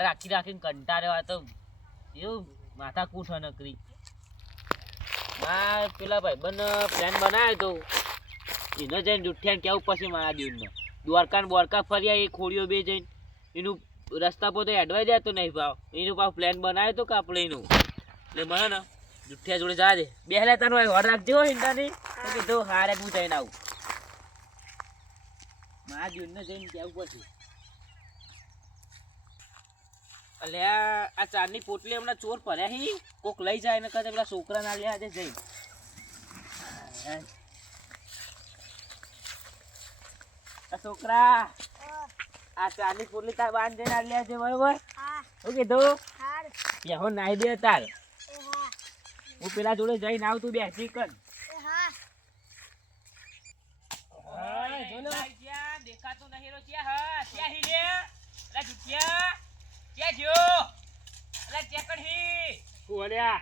વારે રાખીને કંટાળ્યો આ તો એવું માથા કૂઠ નકરી ના પેલા ભાઈ બન પ્લાન બનાવ્યો તો એને જઈને જુઠ્ઠાને કેવું પછી મારા દીવને દ્વારકા ને બોરકા ફર્યા એ ખોડીઓ બે જઈને એનું રસ્તા પોતે એડવાઈ જાય તો નહીં ભાવ એનું પાછું પ્લાન બનાવ્યો તો કે આપણે એનું એટલે મને ને જુઠ્ઠિયા જોડે જા દે બેહલા તને વર રાખજો ઈંડાની કીધું હારે હું જઈને આવું મારા દીવને જઈને કેવું પછી અલ્યા આ ચારની પોટલી હમણાં ચોર ભર્યા હી કોક લઈ જાય ને કદાચ પેલા છોકરા ના લે આજે જઈ છોકરા આ ચારની પોટલી તાર બાંધ દઈને આલ્યા છે બરોબર શું કીધું યહો નાઈ દે તાર હું પેલા જોડે જઈને આવ તું બેસી કર દેખાતું નહીં રો ક્યાં હા ક્યાં હી લે અલા જુઠિયા ક્યાં જો અલા ચેકડ હી કોલ્યા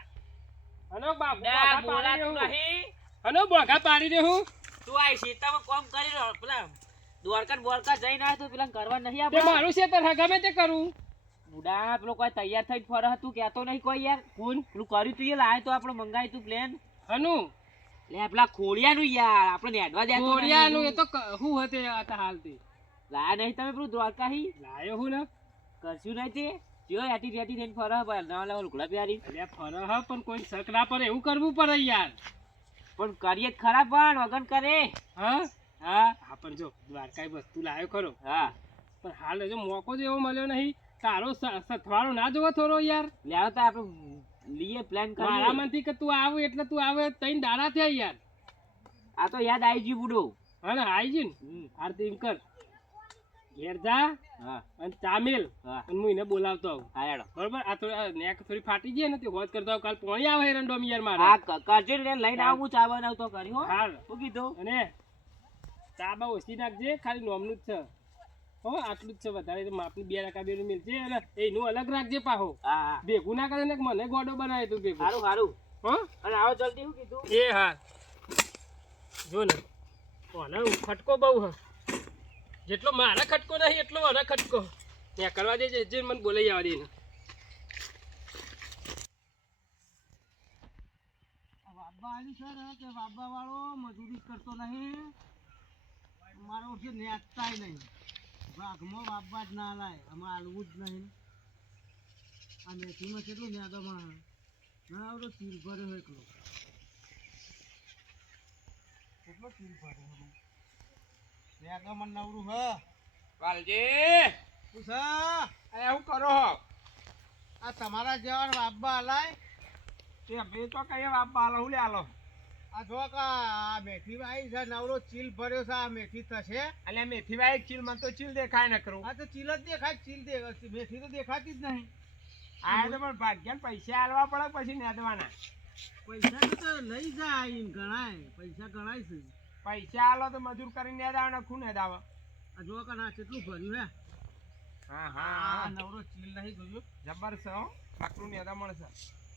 અનો બાપ બોલાતું નહીં અનો બોગા પાડી દે હું તું આ સીતામાં કામ કરી રહ્યો પેલા દ્વારકા બોરકા જઈને આવ્યો તો પેલા કરવા નહીં આપણે મારું શેતર હા ગમે તે કરું બુડા પેલો કોઈ તૈયાર થઈ ફરહ તું કહેતો નહીં કોઈ યાર કોણ પેલું કર્યું તું એ લાય તો આપણે મંગાવી તું પ્લેન હનુ લે પેલા ખોડિયાનું યાર આપણે નેડવા દે ખોડિયાનું એ તો હું હતે આતા હાલતી લાયા નહીં તમે પેલું દ્વારકા હી લાયો હું ને કરશું નહીં તે જો એટી રેટી થઈને ફરહ પર ના લાવ લુકડા પ્યારી લે ફરહ પણ કોઈ શક ના પડે એવું કરવું પડે યાર પણ કરીએ ખરાબ પણ વગન કરે હા હા હા પણ જો દ્વારકાઈ વસ્તુ લાયો ખરો હા પણ હાલ જો મોકો જ એવો મળ્યો નહીં તારો સથવાળો ના જોવો થોડો યાર લેવા તો આપણે લીએ પ્લાન કરીએ મારા મનથી કે તું આવે એટલે તું આવે તઈને દાડા થયા યાર આ તો યાદ આવી ગયું બુડો હા ને આવી ગયું ને આરતી કર ઘેર જા હા અને ચામેલ હા અને હું એને બોલાવતો આવું હા યાર બરોબર આ તો નેક થોડી ફાટી જાય ને તે હોત કરતો કાલ પોણી આવે રંડોમ યાર મારે હા કરજે ને લઈને આવું હું ચા બનાવતો કરી હો હા શું કીધું અને ચા બા ઓછી નાખજે ખાલી નોમનું જ છે હો આટલું જ છે વધારે તો માપની 2 રકા બેનું મિલજે અને એનું અલગ રાખજે પાહો હા ભેગું ના કરે ને મને ગોડો બનાવે તું ભેગું સારું સારું હો અને આવો જલ્દી હું કીધું એ હા જો ને કોને ખટકો બહુ હ જેટલો મારા ખટકો નહીં એટલો મારા ખટકો ત્યાં કરવા દેજે જે મને બોલાઈ આવવા દે ને બાબા આવી સર કે બાબા વાળો મજૂરી કરતો નહીં મારો છે નેતાય નહીં ભાગમાં બાબા જ ના લાય આમાં હાલવું જ નહીં આ મેથીમાં કેટલું નેદામાં ના આવડો તીર ભર્યો એટલો કેટલો તીર ભર્યો નેદામાં નવરું હ વાલજી શું છે અરે શું કરો આ તમારા જેવા બાબા હલાય તે બે તો કઈ બાબા હાલો હું લે હાલો આ જો કા મેથી ભાઈ છે નવરો ચીલ ભર્યો છે આ મેથી થશે એટલે મેથી ભાઈ ચીલ માં તો ચીલ દેખાય ન કરું આ તો ચીલ જ દેખાય ચીલ મેથી તો દેખાતી જ નહીં આ તો પણ ભાગ્યાન પૈસા આલવા પડે પછી નેદવાના પૈસા તો લઈ જાય ગણાય પૈસા ગણાય છે પૈસા આલો તો મજૂર કરીને નેદાવ ને ખૂ નેદાવ આ જો કા ના કેટલું ભર્યું હે હા હા નવરો ચીલ નહીં જોયું જબર છે હો આટલું નેદા મળશે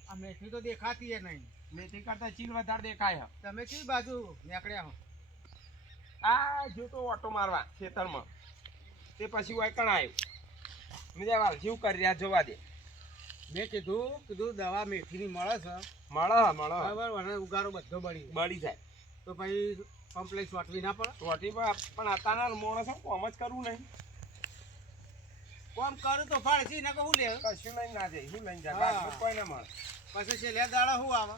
આ મેથી તો દેખાતી નહીં મેથી કરતા ચીલ વધારે દેખાય તમે કઈ બાજુ નીકળ્યા હો આ જો તો ઓટો મારવા ખેતરમાં તે પછી વાયકણ આવ્યું મેં વાલ જીવ કરી રહ્યા જોવા દે મેં કીધું દવા મેથીની મળે છે મળે બરાબર અને ઉગારો બધો બળી જાય તો પછી કોમ્પ્લેક્સ વાટવી ના પડે વાટવી પણ આતાના માણસો કોમ જ કરવું નહીં કોમ કરું તો ફાળસી ને કહું લે કશું લઈને ના જાય શું લઈને જાય કોઈ ના મળે પછી છેલ્લે દાડા શું આવે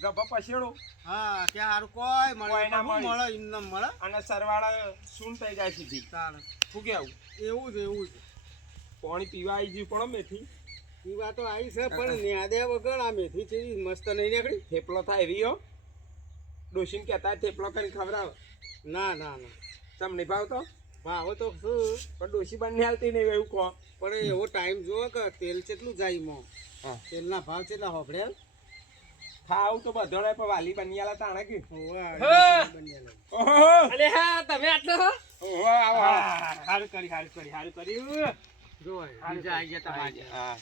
ગબ્બા પછેડું હા ત્યાં હારું કોઈ મળે ઇન્દમ મળે અને સરવાળા શું થઈ જાય સીધી તારે શું કેવું એવું જ પાણી પીવા આવી ગયું પણ મેથી પીવા તો આવી છે પણ ન્યાદ્યા વગર આ મેથી ચીજ મસ્ત નહીં નીકળી થેપલો થાય એવી હો ડોશીને કહેતા થેપલો કરીને ખવડાવ ના તમ નહીં ભાવતો ભાવ તો શું પણ ડોશી બંને હાલતી નહીં એવું કહો પણ એવો ટાઈમ જુઓ કે તેલ કેટલું જાય મો તેલના ભાવ કેટલા હોભળે ખાવ તો બધો પણ વાલી બનિયાલા તાણે કે અરે હા તમે આટલો ઓહો આવો હારું કર્યું જો બીજા આવી ગયા તમારે હા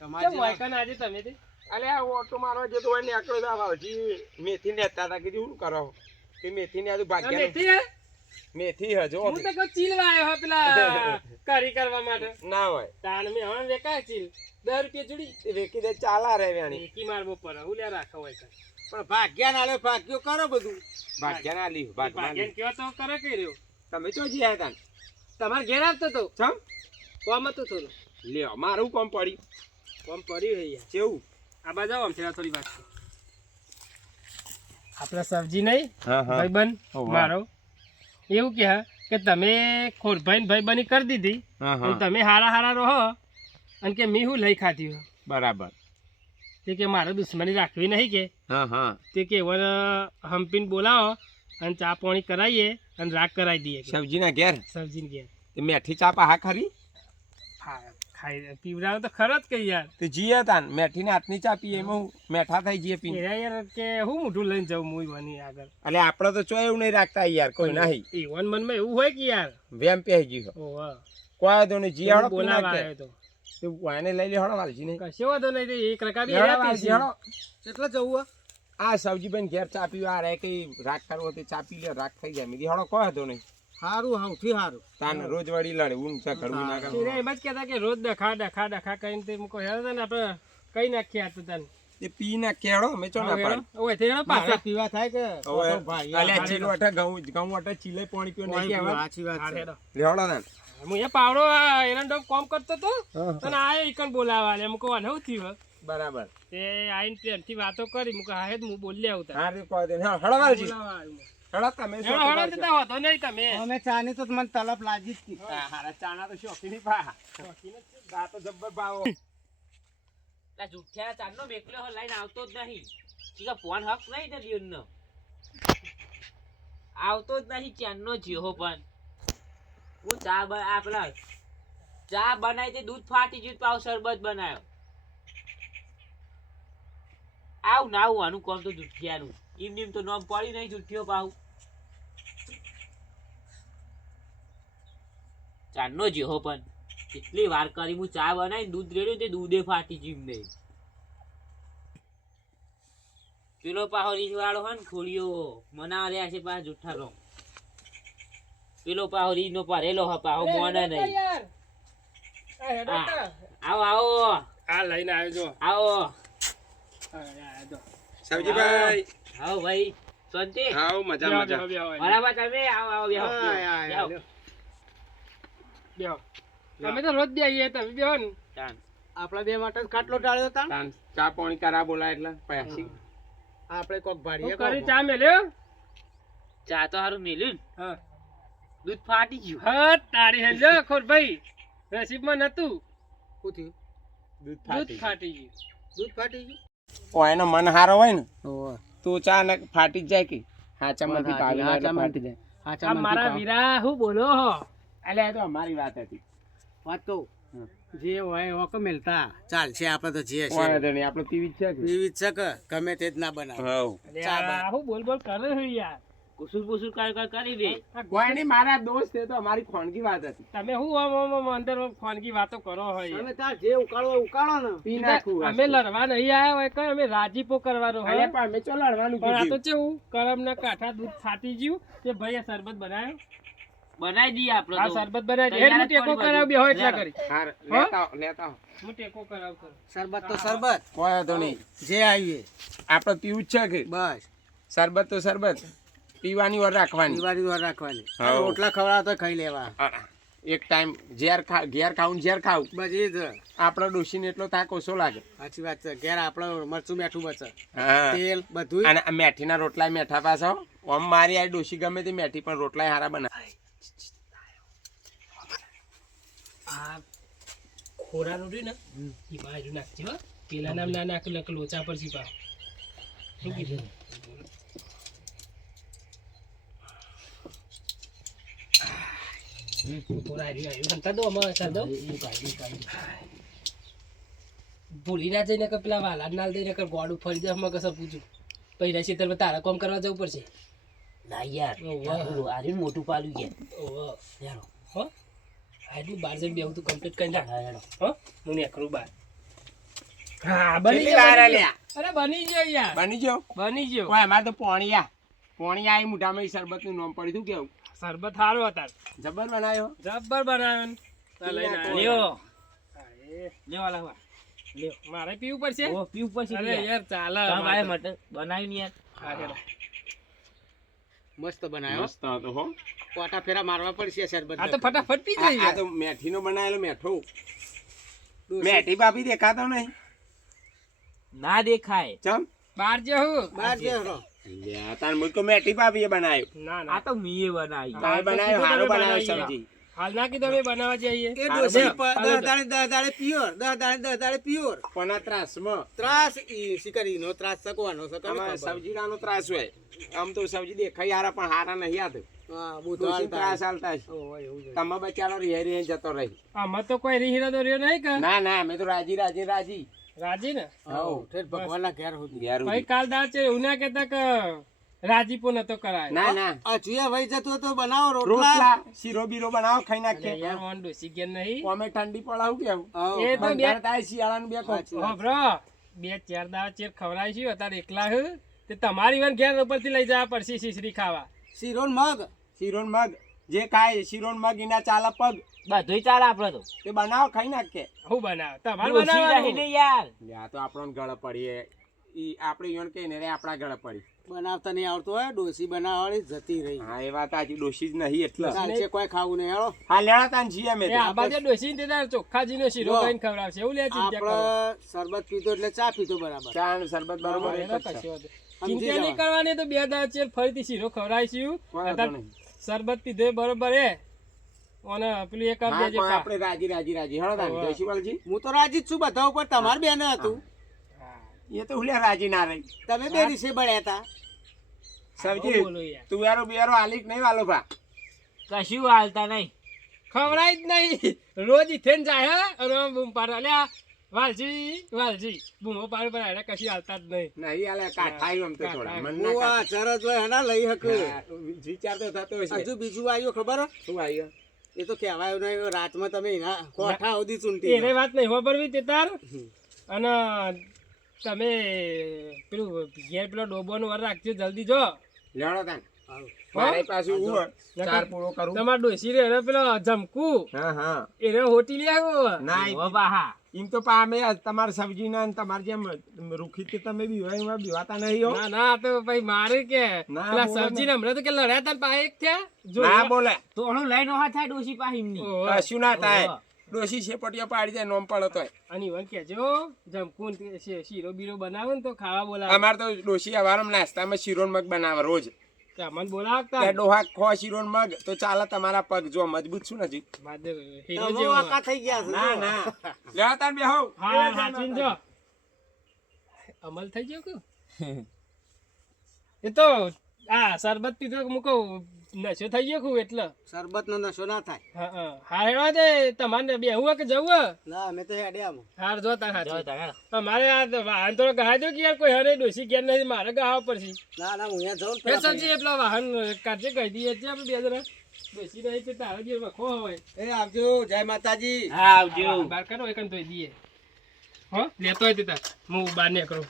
તમારે વાયકન આજે તમે તે અલે આ ઓટો મારવા જતો હોય ને આકડો દા ભાવજી મેથી નેતા હતા કે શું કરો કે મેથી ને આજુ ભાગ્યા મેથી મેથી હજો હું તો કોઈ ચીલવા આવ્યો હો પેલા કરી કરવા માટે ના હોય તાણ મેં હવે વેકાય ચીલ 10 રૂપિયા જોડી વેકી દે ચાલા રે વ્યાની એકી મારવો પડે હું લે રાખો હોય કાંઈ. પણ ભાગ્યા નાલે ભાગ્યો કરો બધું. ભાગ્યા ના લીધું ભાગમાં ભાગ્યને કયો તો કરે કઈ રહ્યો તમે તો જીયા તા તમારે ઘેર આવતો તો ચમ કોમ હતું થોડું લ્યો મારું કોમ પડી કોમ પડ્યું હે યાર કેવું આ બાજુ આવો આમ થોડા થોડી વાત છે. આપણા સબ્જી નહીં હા ભાઈબંધ વાહ. મારો એવું કે તમે ખોરભાઈ ભાઈબંધી કરી દીધી હા અને તમે હારા હારા રહો અને કે મી હું લઈ ખાતી હો બરાબર તે કે મારે દુશ્મની રાખવી નહીં કે હા તે કે એવો હંપીને બોલાવો અને ચા પાણી કરાવીએ અને રાગ કરાવી દઈએ કે સબ્જીના ઘેર સબ્જીને ઘેર તે મેથી ચાપા હા ખરી હા ખાઈ પીવડાવો તો ખરો જ કે યાર તે જીયા તાન મેઠીને હાથની ચા પીએ એમાં હું મેઠા થઈ જઈએ પીને એરા યાર કે હું મોઢું લઈને જાઉં હું ઈવાની આગળ એટલે આપણે તો ચો એવું નહીં રાખતા યાર કોઈ નહીં ઈવન મનમાં એવું હોય કે યાર વેમ પહે ગયું ઓહ કોઈ તો નહીં જીયાડો બોલાવા પીના આવ્યો તો તે વાને લઈ લે હળો વાલજી ને કશો વાંધો નહીં એક રકાબી હેડો હેરા વાલજી, પીસી. હેડો. કેટલા જવું આ સબ્જીભાઈ ઘેર ચા પીવા આ રે કઈ રાખ કરવો તે ચા પી લે રાખ થઈ જાય મેં હળો કોઈ હતો નહીં સારું સૌથી સારું. તાન રોજ વળી લડે ઊંચા કરવું ના એને કરવું એમ જ કહેતા કે રોજ ડખા કરીને તે મૂકો હેરો ને આપણે કઈ નાખીએ આ તો તને તે પી ના કેળો મેં ચો ના પાડી ઓય તે હેરો પાછા પાછા પીવા થાય કે હવે ભાઈ અલ્યા ચીલો અઠે ઘઉં અઠે ચીલે પાણી પીઓ નહીં કહેવાય સાચી વાત છે. હેરો લેવડો તાન હું એ પાવડો એરંડો કોમ કરતો તો અને આ ઈકન બોલાવા લે મુકો આને થયું બરાબર તે આઈને પ્રેમથી વાતો કરી મુકો હા હેડ હું બોલી આવતા હા રે કોઈ દે હળો વાલજી બોલાવા આવ્યો. હળો તમે હેડો હેડો જતા હોતો નહીં તમે અમે ચાની તો મને તલપ લાગી જ હતી. હારા ચાના તો શોખી ની પા આ તો જબ્બર ભાવો આ જુઠ્ઠા ચાંદનો બેકલો હો લઈને આવતો જ નહીં ચીકા ફોન હક નહીં તે દિયોનો આવતો જ નહીં ચાંદનો જીહો પણ હું ચા આ પેલા ચા બનાવી તે દૂધ ફાટી ગયું પાવ શરબત બનાવ્યો આવું ના આવું આનું કોમ તો જુઠ્ઠિયાનું એમ તો નામ પડી નહીં જુઠ્ઠિયો પાવ ચાંદનો જીહો પણ કેટલી વાર કરી હું ચા બનાવી દૂધ રેડ્યું તે દૂધે ફાટી ગયું નહીં પેલો પાહો રીંગવાળો હોય ને ખોડિયો મના રહ્યા છે પાછા જુઠ્ઠા રો પેલો પાહો રીંગનો ભરેલો હ પાહો મોને નહીં યાર એ હેડો હા. તા. આવો આવો આ લઈને આવ્યો જો આવો આ જો સબ્જીભાઈ આવો ભાઈ શાંતિ આવો મજા બેહો, મજા બેહો, બેહો, બરાબર તમે આવો આવો બેહો બેહો. બેહો. અમે તો રોજ દઈએ તમે બેહો ને ચાલ. આપણા બે માટે જ ખાટલો ટાળ્યો તા તાન ચા પાણી કરા બોલા એટલે પૈસી આપણે કોક ભાડીએ હું કરી ચા મેલ્યો ચા તો હારું મેલ્યું ને હા દૂધ ફાટી ગયું હા તારી હેલો ખોરભાઈ નસીબમાં નતું શું થયું? દૂધ દૂધ ફાટી ફાટી ગયું દૂધ ફાટી ગયું? ઓ એનો મન હારો હોય ને ઓહો. તો ચા ને ફાટી જ જાય કે હાચા માંથી વાત પાવી સાચી, એટલે હાચા ફાટી જાય હાચા આ મનથી મારા ખાઓ. વીરા હું બોલો હો એટલે આ તો અમારી વાત હતી વાત કહું જે હોય એવો કે મેલતા ચાલશે આપણે તો જે કોઈ છે વાંધો નહીં આપણે પીવી જ છે કે પીવી જ છે કે ગમે તે જ ના બનાવે હવ ચા આ હું બોલ બોલ કરે છે યાર કુસુર પુસુર કરી દે કોઈ નહીં મારા દોસ્ત એ તો અમારી ખોનગી વાત હતી તમે હું આમ અંદર ફોનકી વાતો કરો હોય તમે તાર જે ઉકાળો હોય ઉકાળો ને પી નાખું અમે લડવા નહીં આવ્યા હોય કઈ અમે રાજીપો કરવાનો હોય અરે પણ અમે ચો લડવાનું પણ આ તો કીધું કેવું કરમના કાંઠા દૂધ ફાટી ગયું તે ભાઈ આ શરબત બનાવ્યો બનાવી દઈએ આ આપડે તો શરબત બનાવી દે હું ટેકો કરાવ બે હોય એટલા કરી હાર લેતા આવો, લેતા આવો. હું ટેકો કરાવ કરું શરબત તો શરબત કોઈ વાંધો નહીં જે આવીએ આપણે પીવું જ છે કે બસ શરબત તો શરબત પીવાની વાર રાખવાની દિવાળી વાર રાખવાની હા. રોટલા ખવડાવ તો ખાઈ લેવા એક ટાઈમ ઘેર ખાવું ઝેર ખાવું બસ એ જ આપણે ડોશીને એટલો થાક ઓછો લાગે સાચી વાત છે ઘેર આપણે મરચું મેઠું બચે હા તેલ બધું અને આ મેથીના રોટલા મેઠા પાછા આમ મારી આ ડોશી ગમે તે મેથી પણ રોટલા હારા બનાવે આ ખોરાનું રહ્યું ને એ બાજુ નાખજો હો. પેલા નામ ના નાખ લોચા પર છી પાવ શું કીધું ભૂલી ના જઈને કે પેલા વાલા નાલ દઈને કે ગોડું ફરી જાય અમે કશું પૂછું પહેલા છે તારા કામ કરવા જવું પડશે ના યાર ઓહો. આર્યું મોટું પાલું ગયા ઓહો યાર હો આટલું બાર જઈને બેહું તું કમ્પ્લીટ કરી નાખ હો હું નીકળું બાર હા બની કેટલી વાર ગયો આલ્યા? અરે બની ગયો યાર બની ગયો બની ગયો ઓય અમારે તો પોણિયા મોઢામાં ઈ શરબતનું નામ પડ્યું હતું કેવું શરબત સારો હતા જબર બનાવ્યો જબ્બર બનાવ્યો ને. આ લઈને આવ્યો. લ્યો હા, એ લ્યો આલા હવા લ્યો મારે પીવું પડશે ઓ પીવું પછી અરે યાર ચાલે તમારે માટે બનાવ્યું ને યાર હા, હેડો. મસ્ત બનાવ્યો મસ્ત હતો હો કોટા ફેરા મારવા પડશે શરબત આ તો ફટાફટ પી આ જાય તો મેથીનો બનાવેલો મેઠો મેઠી ભાભી દેખાતો નહીં ના દેખાય ચમ બહાર જે હું બહાર જે હરો. લ્યા, તાર મુકો મેઠી ભાભીએ બનાવ્યો ના આ ના તો મીએ બનાવી તારે બનાવ્યો હારો બનાવ્યો સબ્જી હાલ ના કીધું અમે બનાવવા જઈએ એ હારું ડોસી બનાવ. 10 દાડે પ્યોર 10 દાડે પ્યોર કોના ત્રાસમાં ત્રાસ ઈ શિકારીનો ત્રાસ સકવાનો આમાં સબ્જીડાનો ત્રાસ હોય આમ તો સબ્જી દેખાય હારા પણ હારા નહીં આતો હા ડોશી ત્રાસ હાલતા છે ઓય એવું છે. તમે બચારો રિહાઈ જતો રહી આમાં તો કોઈ રીહીરા તો રહ્યો નહીં કે ના ના અમે તો રાજી રાજી રાજી ને હઉ, ઠેઠ ભગવાનના ઘેર સુધી. ઘેર ભાઈ કાલ દાળ છે એવું ના કહેતા કે રાજીપો નતો કરાય ના ના આ ચુયા વહી જતો તો બનાવો રોટલા રોટલા શીરો બીરો બનાવો ખાઈ એટલે નાખીએ યાર ઓન ડોસી ગયા નહીં અમે ઠંડી પડાવું કેવું હઉ. એ તો બે બંધારણ થાય શિયાળાનું બે કોક. સાચી વાત. બ્રો 2-4 દાડા ચેર ખવડાવી છે અત્યારે એકલા હું તે તમારી વાન ઘેર ઉપરથી લઈ જવા પડશે શીશરી ખાવા શીરો ને મગ શીરો ને મગ જે ખાય શીરો ને મગ એના ચાલે પગ બધુંય ચાલે આપડે તો તે બનાવો ખાઈ નાખીએ હું બનાવ તમારે ડોશી રહી બનાવવાનું ને યાર આ તો આપણો ગળે પડીએ ઈ આપણે ઈવન કહીને રે આપણા ગળે પડી બનાવતા નહીં આવતું હોય ડોસી બનાવવાળી જતી રહી હા એ વાત આજી ડોશી જ નહીં એટલે ચાલશે કોઈ ખાવું નહીં હાલો હા લેણા તાન છીએ અમે એ આ બાજુ ડોસી ને તે ચોખ્ખાજીનો શીરો જો. કરીને ખવડાવશે એવું લે ચિંતા કરો આપણે શરબત પીધો એટલે ચા પીધો બરાબર ચા ને શરબત બરોબર એનો એક જ છે. કશો વાંધો. સમજી ચિંતા નહીં જવાનું. કરવાની તો 2 દાડા ચેર ફરીથી શીરો ખવડાવીશું વાંધો અત્યારે નહીં. શરબત પીધો બરોબર હે અને પેલું એક હા, દેજો પણ આપણે રાજી હળો તાન હોવે. જયશીવાલજી હું તો રાજી જ છું બધા ઉપર તમારે બેન હતું એ તો હુલે રાજી ના રહી તમે બે રીસે બળ્યા હતા સબ્જી બોલો યાર તુવેરો બિયારો આલીક નહીં વાલો ભા કશું હાલતા નહીં ખવડાય જ નહીં રોજ ઇથેન જાય હે અને આમ બૂમ પાડે અલ્યા વાલજી બૂમો પાડે પણ એને કશી હાલતા જ નહીં નહીં આલે કાઠાયું આમ તો થોડા મન હું ના આ ચરજ હોય હના લઈ હકું વિચાર તો થતો હશે હજુ બીજું આવ્યું ખબર હે? શું આવ્યો એ તો કહેવાયું નહીં રાતમાં તમે એના કોઠા સુધી ચૂંટી એને વાત નહીં વાપરવી તે તાર અને તમે પેલું ઘેર પેલો ડોબોનો વર રાખજો જલ્દી જો લેણો તાન મારે પાછું હું ચાર પૂરો કરું તમાર ડોસી રે એને પેલો જમકુ હા હા એને હોટી લે આવો ના ઓ બાહા એમ તો પામે તમારે સબ્જી ના તમારે જેમ રૂખી કે તમે બીવાતા નહીં હો ના ના આ તો ભાઈ મારે કે ના પેલા બોલો સબ્જી ને હમણાં તો કે લડ્યા તા પાયે એક થયા જો ના બોલે તોણું લઈને ઓહા થાય ડોશી પાહી એમની ઓહો. કશું ના થાય ડોશી શેપટિયા પાડી જાય નોમ પડો તોય અને ઈવન કેજો જમકુન શીરો બીરો બનાવો ને તો ખાવા બોલાવો અમારે તો ડોશી અવારમ નાસ્તામાં શીરો ને મગ બનાવે રોજ તે અમને બોલાવતા ત્યાં ડોહા ખો શીરો ને મગ તો ચાલે તમારા પગ જો મજબૂત શું નથી માધવ હીરો તમે જેવો વાંકા થઈ ગયા છે ના જો. ના લેવા તાર બે હોવ હા હાચવીને જો અમલ થઈ ગયો કે એ તો આ શરબત પીધો મૂકો નશો થઈ ગયો ખુબ એટલે શરબત નો નશો ના થાય હા હેડવા દે તમારે બેહવું કે જવું ના અમે તો હેડ્યા હાર જો તાર જો હાચવી તારે મારે આ વાહન તો ગહાય દો કે યાર કોઈ હરે ડોસી ઘેર નથી મારે ગહાવા પડશે ના ના હું અહીંયા જાઉં ને એ પેલા સમજી પેલા વાહન કાઢજે કહી દઈએ છે આપણે 2 જણા ડોસી નહીં તો તારો જે વખો હોય એ આવજો જય માતાજી હા આવજો બહાર કાઢો એકન ધોઈ દઈએ હો લેતો હોય તે તાર હું બહાર નીકળું